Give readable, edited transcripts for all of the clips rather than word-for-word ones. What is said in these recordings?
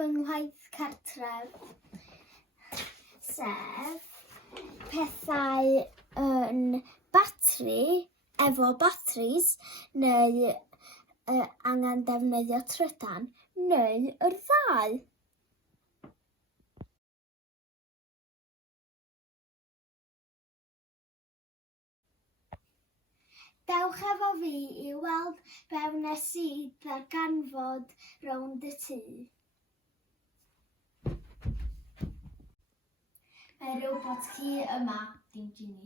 fy ngwaith cartref, sef pethau yn batri, efo batris, neu angen defnyddio trydan, neu yr ddau. Dewch efo fi i weld be wnes i ddarganfod rownd y tŷ. Mae robot ci yma, dim Ginny,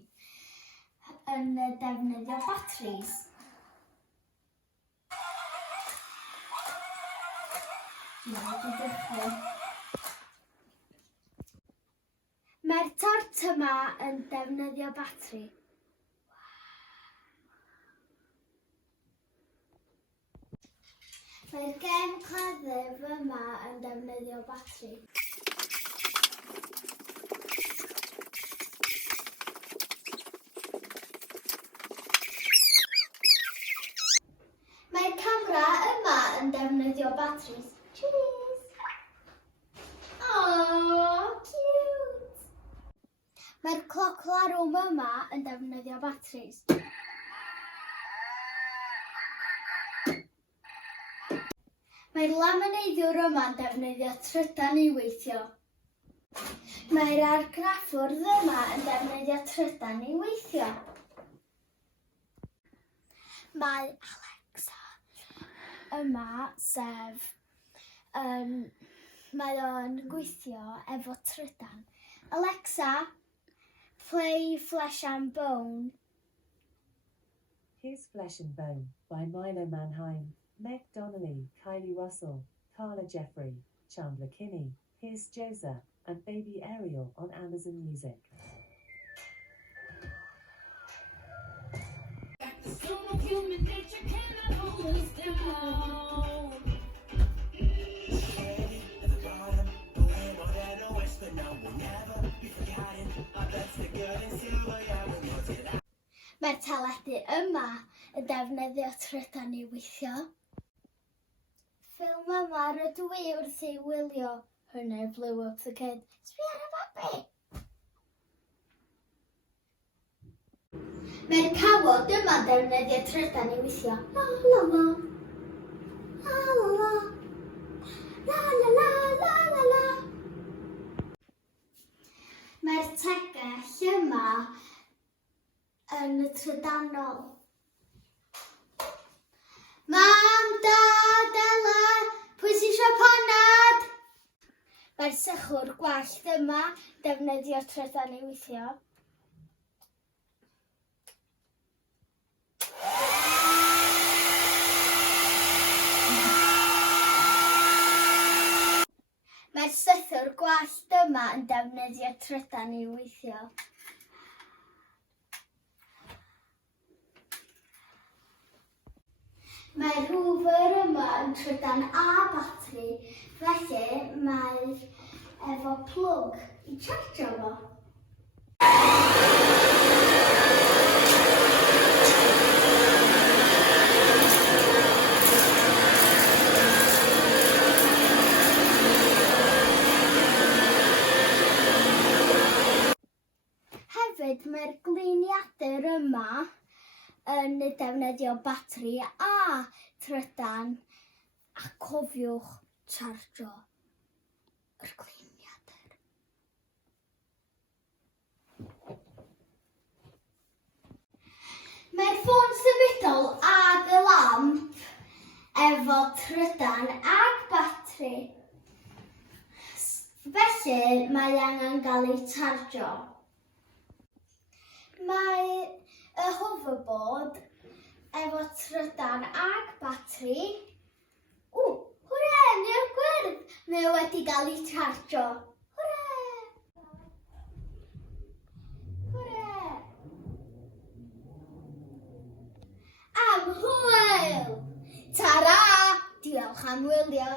yn defnyddio batris. Mae'r tort yma yn defnyddio batri. Mae'r gem cleddyf yma yn defnyddio batri. Mae'r camera yma yn defnyddio batris. Cheese! Aww, cute! Mae'r cloc larwm yma yn defnyddio batris. Mae'r lamineiddwr yma'n defnyddio trydan i weithio. Mae'r argraffwrdd yma yn defnyddio trydan i weithio. Mae Alexa yma sef, mae o'n gweithio efo trydan. Alexa, play Flesh and Bone. Here's Flesh and Bone by Milo Manheim, Meg Donnelly, Kylie Russell, Carla Jeffrey, Chandler Kinney, Here's Josa, and Baby Ariel on Amazon Music. Mae'r teledu yma yn defnyddio trydan i weithio. Ffilm yma rydw i wrth ei wylio. Hwnna blew up the kid. Sbïa ar y babi! Mae'r cawod yma'n defnyddio trydan i weithio. La la la. La la la. La la la la la la. Mae'r tegell yma yn y trydanol. Mam, Dad, Ella, pwy sy isio panad? Mae'r sychwr gwallt yma defnyddio trydan i weithio. Mae'r sythwr gwallt yma yn defnyddio trydan i weithio. Mae'r hwfr yma yn trydan a batri, felly mae'r efo plwg i chargio fo. Hefyd mae'r gliniadur yma yn defnyddio batri a trydan, a cofiwch chargio yr gliniadur. Mae'r ffôn symudol ag y lamp efo trydan ag batri, felly mae angen cael ei chargio. Mae y hoverboard efo trydan ag batri. Hwre, neu'r gwyrdd! Mae wedi cael ei chargio. Hwre! Hwre! Am hwyl! Tara! Diolch am wylio.